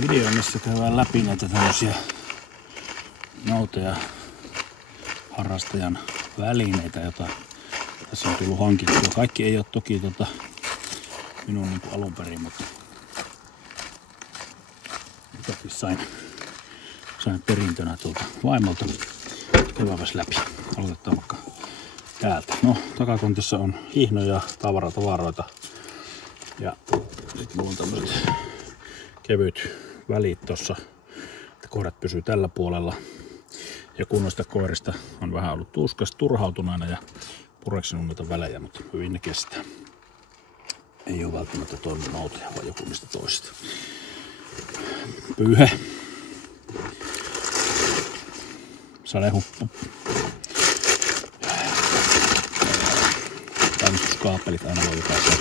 video, missä käydään läpi näitä tämmöisiä noutoja harrastajan välineitä, joita tässä on tullut hankittua. Kaikki ei ole toki minun niin kuin alun perin, mutta toki sain perintönä tuolta vaimolta. Käydäänpäs läpi. Aloitetaan vaikka täältä. No, takakontissa on hihnoja, tavaroita. Ja sitten mulla on tämmöset kevyt välit tossa, että koirat pysyy tällä puolella. Ja kun noista koirista on vähän ollut turhautuneena ja pureksinut noita välejä, mutta hyvin ne kestää. Ei ole välttämättä toiminut noutoja, vaan joku niistä toisista. Pyyhe. Sadehuppu. Päivystyskaapelit aina voi jokaisen.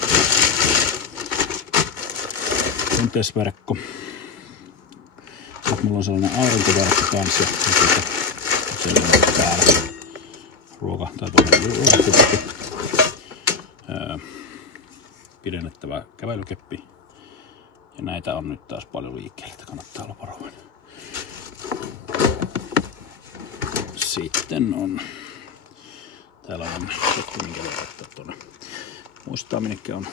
Hyönteisverkko. Sitten mulla on sellainen aurinkoverkko kanssa. Sellainen täällä. Ruoka tai ruokakuppi. Pidennettävä kävelykeppi. Ja näitä on nyt taas paljon liikkeelle, että kannattaa olla varovainen. Sitten on täällä on setki, minkä voi ottaa tuonne. Muistaa, minnekä on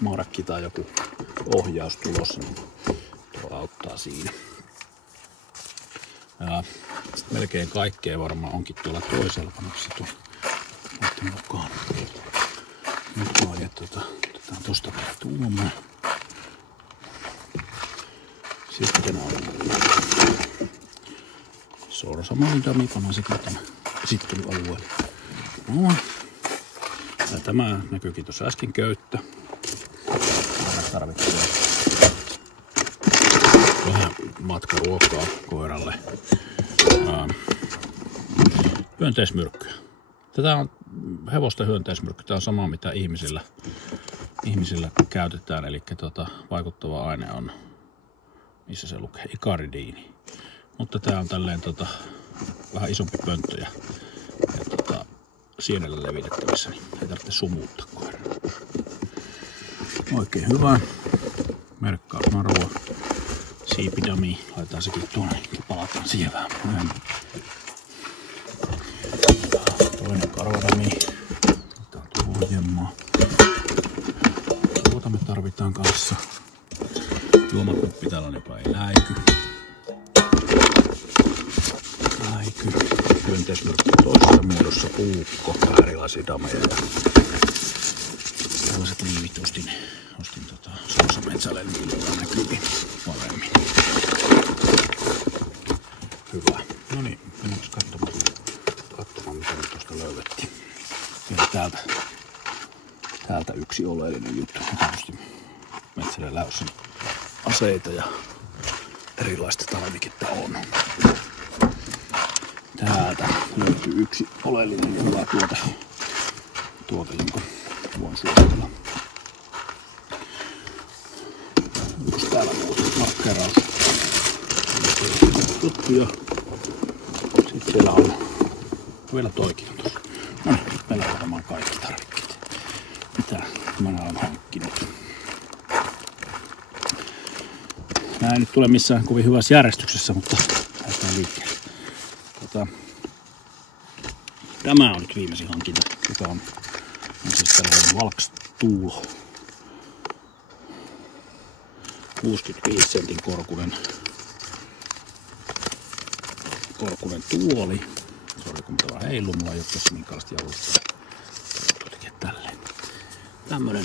marakki tai joku ohjaus tulossa, niin tuo auttaa siinä. Ja sitten melkein kaikkea varmaan onkin tuolla toisella panossa tuon mukaan. Ja otetaan tosta vielä tuomaan. Sitten on sorsamalidami, pannaan sekin tänne esittelyalueelle. No. Ja tämä näkyykin tuossa äsken köyttä. Tämä tarvitsee vähän matkaruokaa koiralle. Hyönteismyrkkyä. Tätä on hevosten hyönteismyrkky. Tämä on sama mitä ihmisillä käytetään. Eli vaikuttava aine on, missä se lukee, ikaridiini. Mutta tää on tälleen vähän isompi pönttö ja sienellä levitettävissä, niin ei tarvitse sumuuttaa koiraa. Oikein hyvä. Merkkaus narua. Siipidami. Laitetaan sekin tuonne ja palataan siihen vähän myöhemmin. Toinen karvadami. Otetaan tuohon jemmaa. Tuota me tarvitaan kanssa. Juomakuppi tällainen, joka ei läiky. Hyönteismyrkky toisessa muodossa, puukko, vähän erilaisia dameja ja tällaiset liivit ostin Sorsametsälle, niin niillä näkyy paremmin. Hyvä. No niin, mennäänkö katsomaan mitä nyt tuosta löydettiin. Ja täältä yksi oleellinen juttu. Tietysti Metsälle läyssä aseita ja erilaista tarviketta on. Täältä löytyy yksi oleellinen ja hyvä tuote, jonka voin suositella. Yksi täällä markkeraus. Tuttuja. Sitten siellä on vielä toikin tuossa. No niin, nyt meillä on varmaan kaikki tarvikkeet, mitä minä olen hankkinut. Nää ei nyt tule missään kovin hyvässä järjestyksessä, mutta lähdetään liikkeelle. Tämä on nyt viimeisin hankinta, joka on siis tällainen Valks-tuulo. 65 sentin korkuinen tuoli. Se oli kun tämä heilu, mulla ei ole tässä minkälaista jalusta. Tekee tälleen. Tämmönen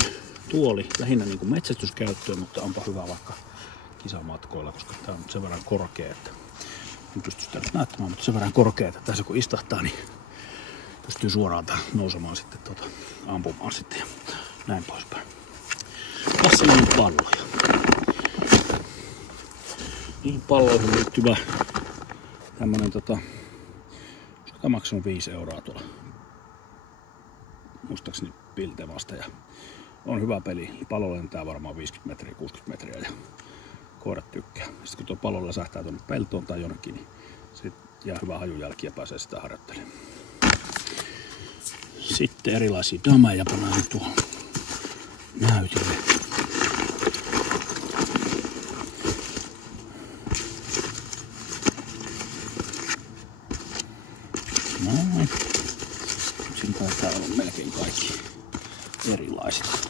tuoli, lähinnä niin kuin metsästyskäyttöön, mutta onpa hyvä vaikka kisamatkoilla, koska tää on nyt sen verran korkea, että en pysty sitä nyt näyttämään, mutta sen verran korkea, että tässä kun istahtaa, niin pystyy suoraan nousemaan sitten ampumaan sitten ja näin poispäin. Tässä on palloja. Niihin palloihin liittyvä tämmönen joka maksaa 5 € tuolla muistaakseni Piltevasta ja on hyvä peli. Pallo lentää varmaan 50 metriä, 60 metriä ja koirat tykkää. Sitten kun tuo pallo läsähtää tuonne peltoon tai jonnekin, niin sit jää hyvä hajujälki ja pääsee sitä harjoittelemaan. Sitten erilaisia dameja pannaan tuohon näytille. täällä on melkein kaikki erilaiset.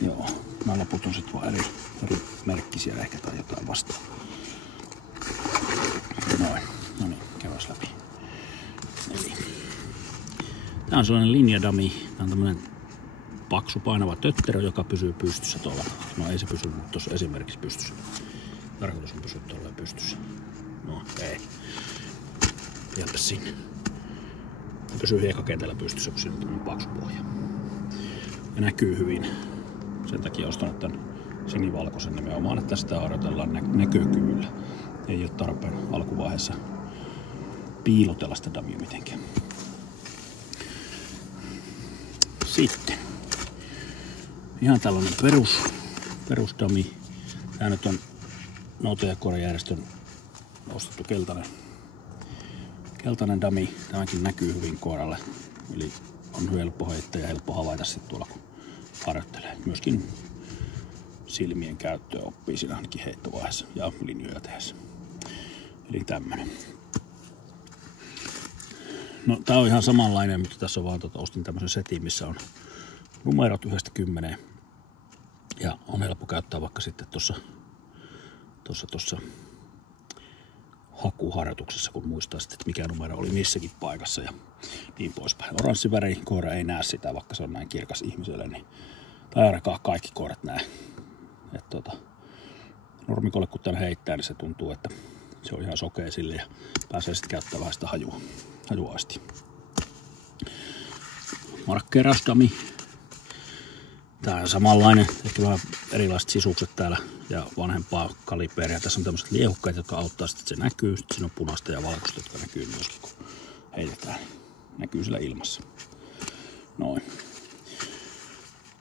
Joo, nämä loput on sitten vaan eri merkkisiä ehkä tai jotain vastaan. Noin, no niin, käydään läpi. Eli tää on sellainen linjadami. Tää on tämmönen paksu painava tötterö, joka pysyy pystyssä tuolla. No ei se pysy, mutta tuossa esimerkiksi pystyssä. Tarkoitus on pysyä tuolla pystyssä. No ei. Jääpä sinne. Se pysyy hiekkakentällä pystyssä, kun siinä on tämmönen paksu pohja. Ja näkyy hyvin. Sen takia ostanut tän sinivalkoisen nimenomaan, että sitä harjoitellaan näkökyvyllä. Ei ole tarpeen alkuvaiheessa piilotella sitä damia mitenkään. Sitten ihan tällainen perusdami. Tää nyt on Noutajakoirajärjestön ostettu keltainen dami. Tämäkin näkyy hyvin koiralle. Eli on helppo heittää ja helppo havaita sitten tuolla kun harjoittelee. Myöskin silmien käyttöä oppii siinä ainakin heittovaiheessa ja linjoja tehdessä. Eli tämmönen. No tää on ihan samanlainen, mutta tässä on vaan ostin tämmösen setin, missä on numerot 1–10. Ja on helppo käyttää vaikka sitten tuossa hakuharjoituksessa, kun muistaa sitten, että mikä numero oli missäkin paikassa ja niin poispäin. Oranssi väri, koira ei näe sitä, vaikka se on näin kirkas ihmiselle, niin, tai ainakaan kaikki koirat näe. Nurmikolle kun tän heittää, niin se tuntuu, että se on ihan sokea sille ja pääsee sitten käyttämään vähän sitä hajuaistia. Markkeerausdami. Tää on samanlainen, ehkä vähän erilaiset sisukset täällä ja vanhempaa kaliberia. Tässä on tämmöiset liehukkeet, jotka auttaa sitten, että se näkyy. Sitten siinä on punaista ja valkoista, jotka näkyy myöskin, kun heitetään. Näkyy sillä ilmassa. Noin.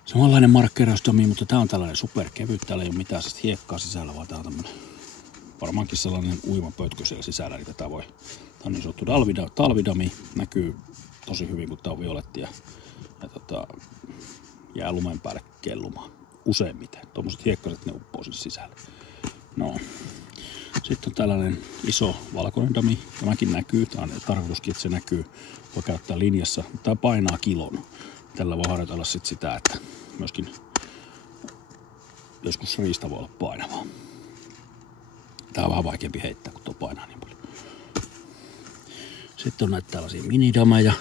Samanlainen markkeerausdami, mutta tää on tällainen superkevyt. Täällä ei ole mitään hiekkaa sisällä, vaan tää on tämmönen varmaankin sellainen uimapöytkö siellä sisällä. Eli tätä voi, tää on niin sanottu talvidami. Näkyy tosi hyvin, kun tää on violetti ja jää lumen päälle kellumaan. Useimmiten. Tuommoiset hiekkaset, ne uppoo sinne sisälle. No. Sitten on tällainen iso valkoinen dami. Tämäkin näkyy. Tämä on tarkoituskin, että se näkyy. Voi käyttää linjassa. Tämä painaa kilon. Tällä voi harjoitella sit sitä, että myöskin joskus riista voi olla painavaa. Tämä on vähän vaikeampi heittää, kun tuo painaa niin paljon. Sitten on näitä tällaisia minidameja.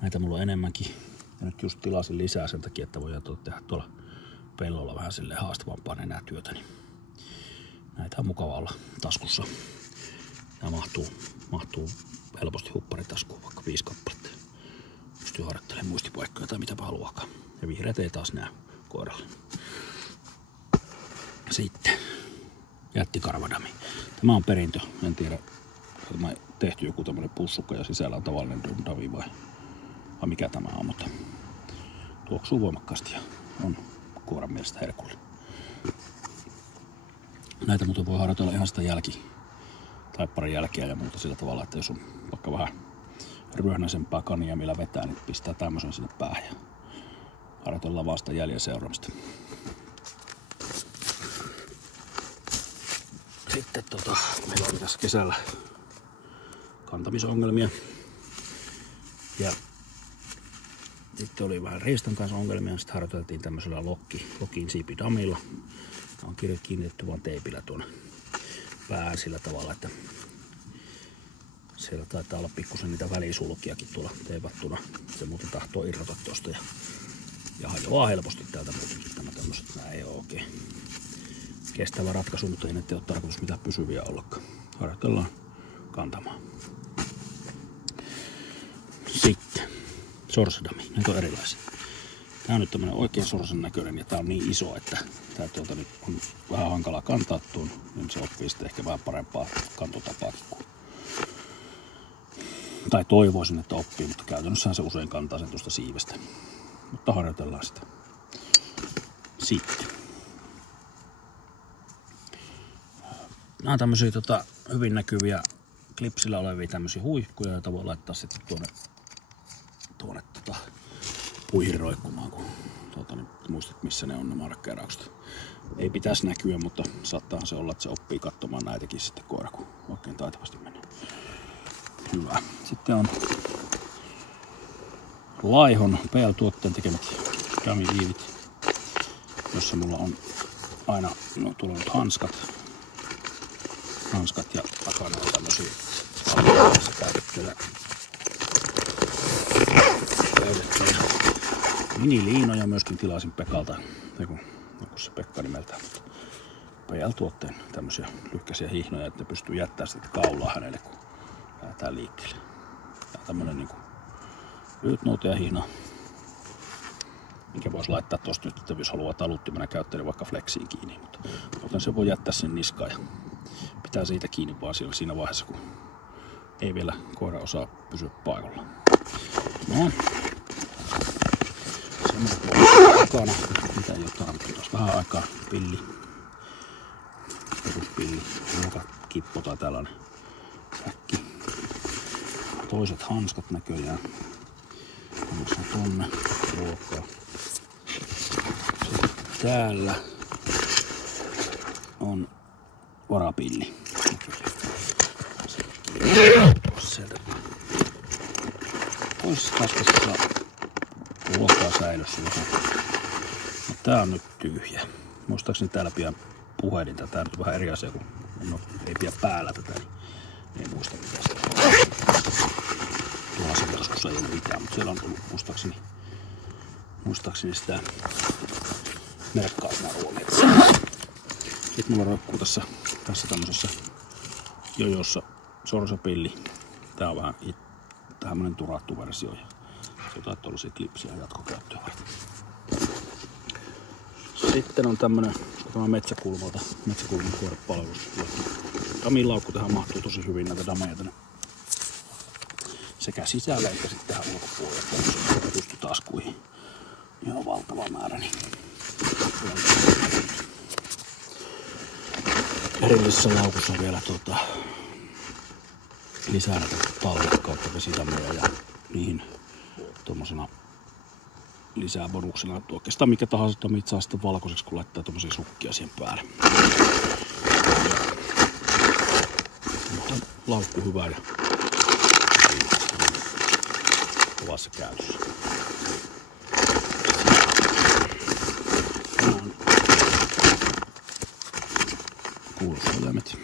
Näitä mulla on enemmänkin. Ja nyt just tilasin lisää sen takia, että voidaan tehdä tuolla pellolla vähän silleen haastavampaa enää työtä. Niin näitä on mukava olla taskussa. Nämä mahtuu helposti hupparitaskuun, vaikka 5 kappaletta. Pystyy harjoittelemaan muistipaikkoja tai mitäpä haluakaan. Ja vihreät ei taas näe koiralle. Sitten jättikarvadami. Tämä on perintö. En tiedä, tämä on tehty joku tämmönen pussukka ja sisällä on tavallinen dumi vai mikä tämä on, mutta tuoksuu voimakkaasti ja on koiran mielestä herkullinen. Näitä muuten voi harjoitella ihan sitä taipparin jälkeä ja muuta sillä tavalla, että jos on vaikka vähän ryöhnäisempää kania, millä vetää, niin pistää tämmöisen sinne päähän ja harjoitellaan vaan sitä jäljen seuraamista. Sitten meillä oli tässä kesällä kantamisongelmia ja sitten oli vähän riistan kanssa ongelmia, sitten harjoiteltiin tämmöisellä lokin siipidamilla. Tämä on kiinnitetty vaan teipillä tuonne päähän sillä tavalla, että siellä taitaa olla pikkusen niitä välisulkiakin tuolla teipattuna. Se muuten tahtoo irrota tosta ja hajoaa helposti täältä muutenkin tämä tämmöiset. Nää ei ole oikein kestävä ratkaisu, mutta ei ne ole tarkoitus mitään pysyviä ollakaan. Harjoitellaan kantamaan. Sitten sorsadami, näitä on erilaisia. Tää on nyt tämmönen oikein sorsan näköinen ja tää on niin iso, että tää nyt on vähän hankala kantaa tuon, niin se oppii sitten ehkä vähän parempaa kantotapaakin kuin. Tai toivoisin, että oppii, mutta käytännössähän se usein kantaa sen tuosta siivestä. Mutta harjoitellaan sitä. Sitten. Nämä on tämmösiä hyvin näkyviä klipsillä olevia tämmösiä huikkuja, joita voi laittaa sitten tuonne puihin roikkumaan, kun niin muistat missä ne on ne markkeeraukset. Ei pitäisi näkyä, mutta saattaa se olla, että se oppii katsomaan näitäkin sitten koira, kun oikein taitavasti menee. Hyvä. Sitten on Laihon PL-tuotteen tekemät dummy-liivit, jossa mulla on aina tullut hanskat ja takana on tämmösiä käytettyjä miniliinoja myöskin tilasin Pekalta, onko se Pekka nimeltään, mutta PL-tuotteen tämmösiä lyhkäisiä hihnoja, että ne pystyy jättämään sitten kaulaa hänelle, kun lähdetään liikkeelle. Tää on tämmönen niinku lyhyt noutaja-hihna, minkä voisi laittaa tosta nyt, että jos haluaa taluttimena käyttää, niin vaikka fleksiin kiinni, mutta muuten se voi jättää sen niskaan ja pitää siitä kiinni vaan siinä vaiheessa, kun ei vielä koira osaa pysyä paikalla. No, semmoinen takana, mitä ei ole tarvittu taas vähän aikaa, pilli, ruokakippo tai tällainen säkki. Toiset hanskat näköjään. Annetaan tonne ruokaa. Sitten täällä on varapilli. Sieltä toisessa taskussa saa ruokaa säilössä. Tää on nyt tyhjä. Muistaakseni täällä pian puhelinta. Tää on vähän eri asia, kun ei pidä päällä tätä. Niin ei muista mitä se on. Tuolla sen taskussa ei ole mitään, mutta siellä on ollut muistaakseni sitä merkkaa nämä ruomiit. Sitten mulla roikkuu tässä tämmöisessä jojossa sorsapilli. Tää on vähän tämmönen turattu versio ja se on tuollaisia klipsiä jatkokäyttöä varten. Sitten on tämä Metsäkulman kuorepalvelus. Damin laukku tähän mahtuu tosi hyvin näitä dameja tänne sekä sisällä että sitten tähän ulkopuolelle. Tämmöisiä pystytaskuihin. Ihan valtava määrä. Niin erillisessä laukussa on vielä lisää näitä talvia kautta vesidameja ja niihin tommosena lisää bonuksena. Oikeastaan mikä tahansa damit saa sitten valkoiseksi, kun laittaa tommosia sukkia siihen päälle. Mutta laukku hyvä ja kovassa käytössä. Kuulusolemet.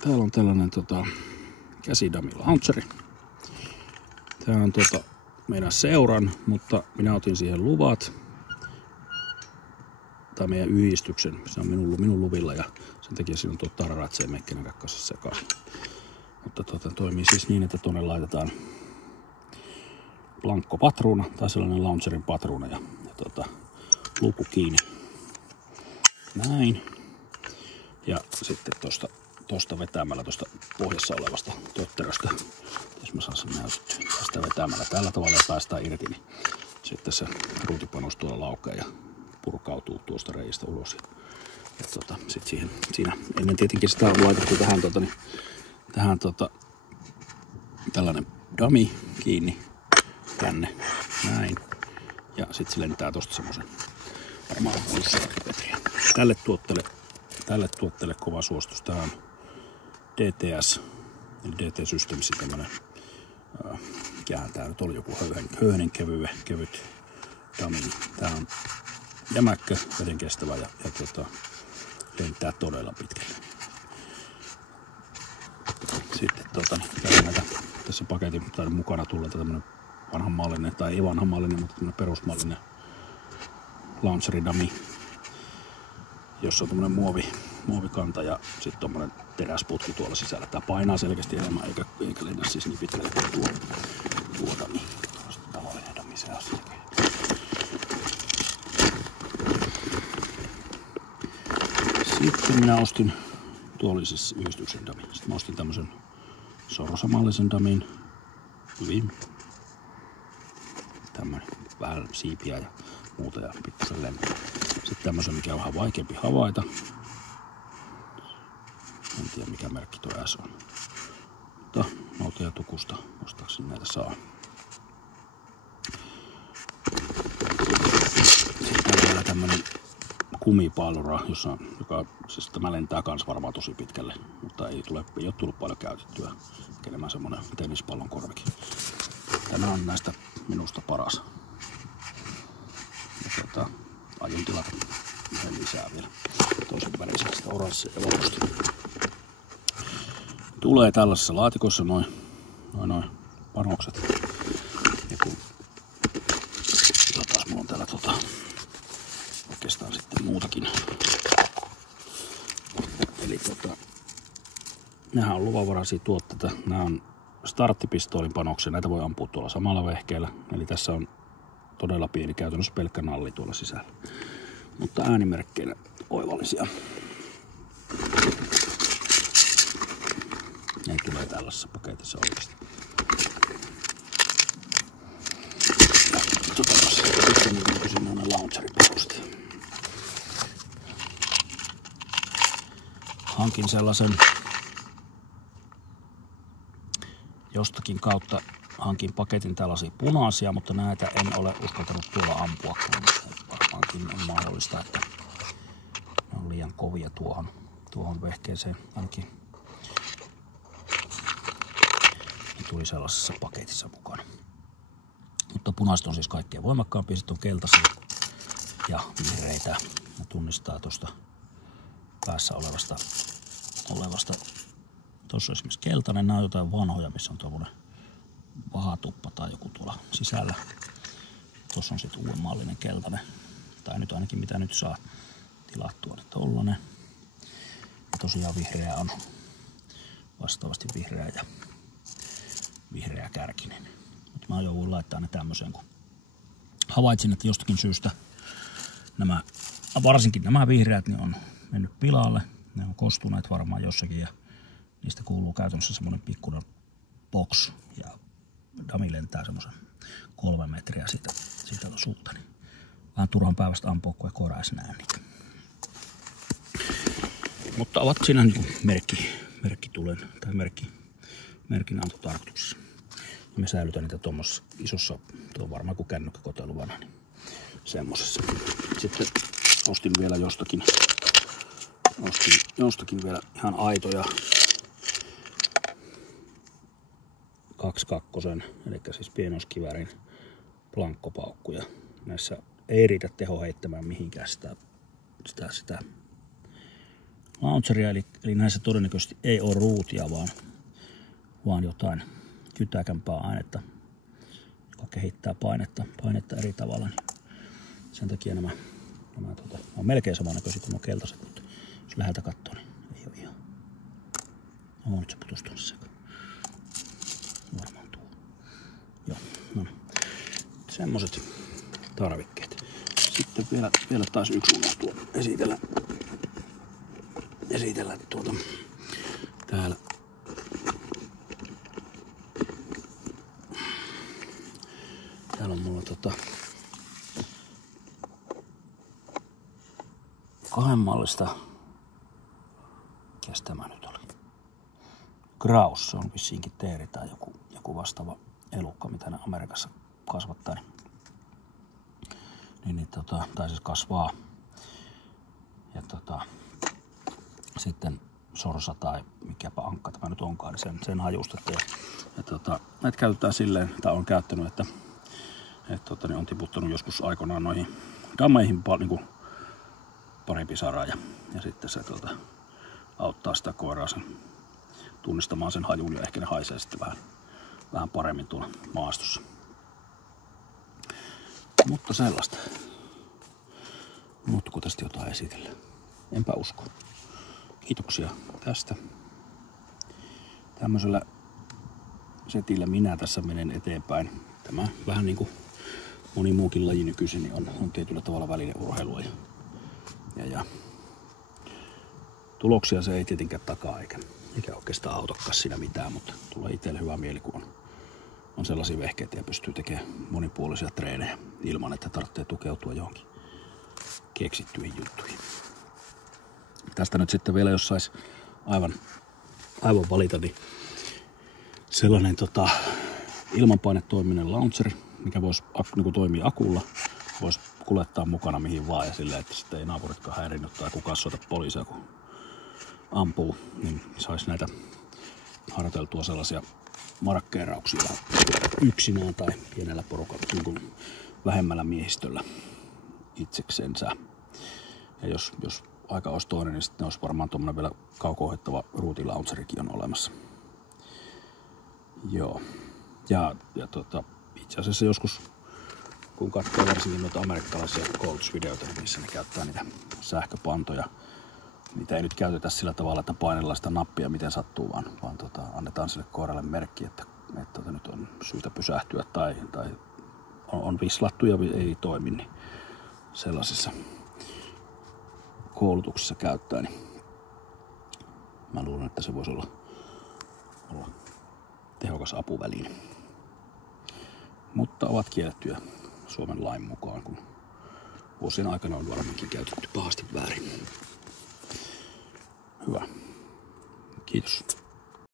Täällä on tällainen käsidami launcheri. Tää on meidän seuran, mutta minä otin siihen luvat. Tai meidän yhdistyksen. Se on minun luvilla ja sen takia siinä on tuo tarra, että se ei mene kenenkään kanssa sekaisin. Mutta toimii siis niin, että tuonne laitetaan blankko patruuna tai sellainen launcherin patruuna ja luku kiinni. Näin. Ja sitten tosta vetämällä tuosta pohjassa olevasta tötteröstä, jos mä saan sen näytettyä, tästä vetämällä tällä tavalla ja päästään irti, niin sitten se ruutipanos tuolla laukeaa ja purkautuu tuosta reiistä ulos. Ja sitten siinä ennen tietenkin sitä on laitettu tähän tällainen dummy kiinni tänne, näin. Ja sitten se lentää tosta semmosen varmaan metriä. Tälle tuotteelle kova suositus. Tää on DTS, eli DT Systemsin tämmönen, mikähän tää nyt oli, joku höyhenen kevyt dummy. Tää on jämäkkä, veden kestävä ja lentää todella pitkälle. Sitten näitä, tässä paketin tai mukana tulee tämmönen vanhanmallinen, tai ei vanhanmallinen, mutta tämmönen perusmallinen launcheri dummy, jossa on tämmönen muovikanta ja sitten tommonen teräsputki tuolla sisällä. Tää painaa selkeästi enemmän eikä lennä siis niin pitkälle kuin tuo dummy. Tavallinen dummy se on selkeä. Sitten minä ostin, tuo oli siis yhdistyksen dummy. Sitten mä ostin tämmösen sorsamallisen dummin. Hyvin. Tämmönen vähän siipiä ja muuta ja pikkusen lentää. Sitten tämmösen, mikä on vähän vaikeampi havaita. En tiedä mikä merkki tuo S on. Mutta Noutaja-tukusta ostaakseni näitä saa. Sitten on vielä tämmönen kumipailura, joka siis tämä lentää kans varmaan tosi pitkälle, mutta ei ole tullut paljon käytettyä. Enemmän semmonen tennispallon korvikin. Tämä on näistä minusta paras. Ja aion tilata lisää vielä toisen värisestä, sitä oranssia ja valkoista. Tulee tällaisessa laatikossa noin panokset. Ja kun mulla on täällä oikeastaan sitten muutakin. Eli nämähän on luvanvaraisia tuotteita. Nämä on starttipistoolin panoksia. Näitä voi ampua tuolla samalla vehkeellä. Eli tässä on todella pieni, käytännössä pelkkä nalli tuolla sisällä. Mutta äänimerkkeinä oivallisia. Ne tulee tällaisessa paketissa oikeasti. Sitten sinne on launcheripakosti. Hankin sellaisen jostakin kautta hankin paketin tällaisia punaisia, mutta näitä en ole uskaltanut tuolla ampua, kun varmaankin on mahdollista, että ne on liian kovia tuohon vehkeeseen. Ainakin ne tuli sellaisessa paketissa mukana. Mutta punaiset on siis kaikkein voimakkaampia, sitten on keltaisia ja vihreitä. Ne tunnistaa tuosta päässä olevasta. Tuossa on esimerkiksi keltainen, nämä on jotain vanhoja, missä on tuollainen vahatuppa tai joku tuolla sisällä. Tuossa on sitten uudemmallinen keltainen, tai nyt ainakin mitä nyt saa tilattua, niin tollanen. Ja tosiaan vihreä on vastaavasti vihreä kärkinen. Mutta mä jouduin laittaa ne tämmöiseen, kun havaitsin, että jostakin syystä varsinkin nämä vihreät, ne on mennyt pilalle. Ne on kostuneet varmaan jossakin ja niistä kuuluu käytännössä semmonen pikkuinen box ja dami lentää semmosen 3 metriä siitä osuutta. Niin vähän turhan päivästä ampua, kun ei koira edes näe niitä. Mutta ovat siinä niin merkinantotarkoituksessa. Me säilytään niitä tuommoisessa isossa, tuo on varmaan kuin kännykkäkoteluvana, niin semmosessa. Sitten ostin vielä jostakin vielä ihan aitoja 22, eli siis pienoiskiväärin plankkopaukkuja. Näissä ei riitä teho heittämään mihinkään sitä launcheria, eli näissä todennäköisesti ei ole ruutia, vaan jotain kytäkämpää ainetta, joka kehittää painetta eri tavalla. Niin sen takia nämä on melkein samannäköisiä kuin nuo keltaiset, mutta jos läheltä katsoo, niin ei ole ihan. Nyt se putosi tuonne sekaan. Varmaan tuo. Joo, no niin. Semmoset tarvikkeet. Sitten vielä taas yksi unohtuu esitellä täällä. Täällä on mulla kahdenmallista, mikäs tämä nyt oli? Grouse, se on vissiinkin teeri tai joku vastaava elukka, mitä ne Amerikassa kasvattaa. Tai siis kasvaa. Ja sitten sorsa tai mikäpä ankka tämä nyt onkaan, niin sen hajustetta. Näitä käytetään silleen, tai on käyttänyt, että niin on tiputtanut joskus aikoinaan noihin dammeihin niin pari pisaraa ja sitten se auttaa sitä koiraa tunnistamaan sen hajun ja ehkä ne haisee sitten vähän paremmin tuolla maastossa. Mutta sellaista. Muuttuuko tästä jotain esitellä? Enpä usko. Kiitoksia tästä. Tämmöisellä setillä minä tässä menen eteenpäin. Tämä vähän niin kuin moni muukin laji nykyisin niin on tietyllä tavalla välineurheilua. Ja tuloksia se ei tietenkään takaa eikä oikeastaan autokaan siinä mitään, mutta tulee itselle hyvä mieli, kun on sellaisia vehkeitä ja pystyy tekemään monipuolisia treenejä ilman, että tarvitsee tukeutua johonkin keksittyihin juttuihin. Tästä nyt sitten vielä, jos sais aivan valita, niin sellainen ilmanpainetoiminen launcheri, mikä voisi niin toimia akulla, voisi kuljettaa mukana mihin vaan ja silleen, että sitten ei naapuritkaan häirinnyt tai kukaan soita poliisia, kun ampuu, niin saisi näitä harjoiteltua sellaisia marakkeerauksia yksinään tai pienellä porukalla, niin kuin vähemmällä miehistöllä itseksensä. Ja jos aika olisi toinen, niin sitten olisi varmaan tuommoinen vielä kauko-ohjattava ruutilauncherikin on olemassa. Joo. Ja itse asiassa joskus, kun katsoo varsinkin noita amerikkalaisia koulutusvideoita, missä ne käyttää niitä sähköpantoja, niitä ei nyt käytetä sillä tavalla, että painellaan sitä nappia miten sattuu, vaan annetaan sille koiralle merkki, että nyt on syytä pysähtyä tai on vislattu ja ei toimi, niin sellaisissa koulutuksessa käyttää, niin mä luulen, että se voisi olla tehokas apuväline. Mutta ovat kiellettyjä Suomen lain mukaan, kun vuosien aikana on varmaankin käytetty pahasti väärin. Hyvä. Kiitos.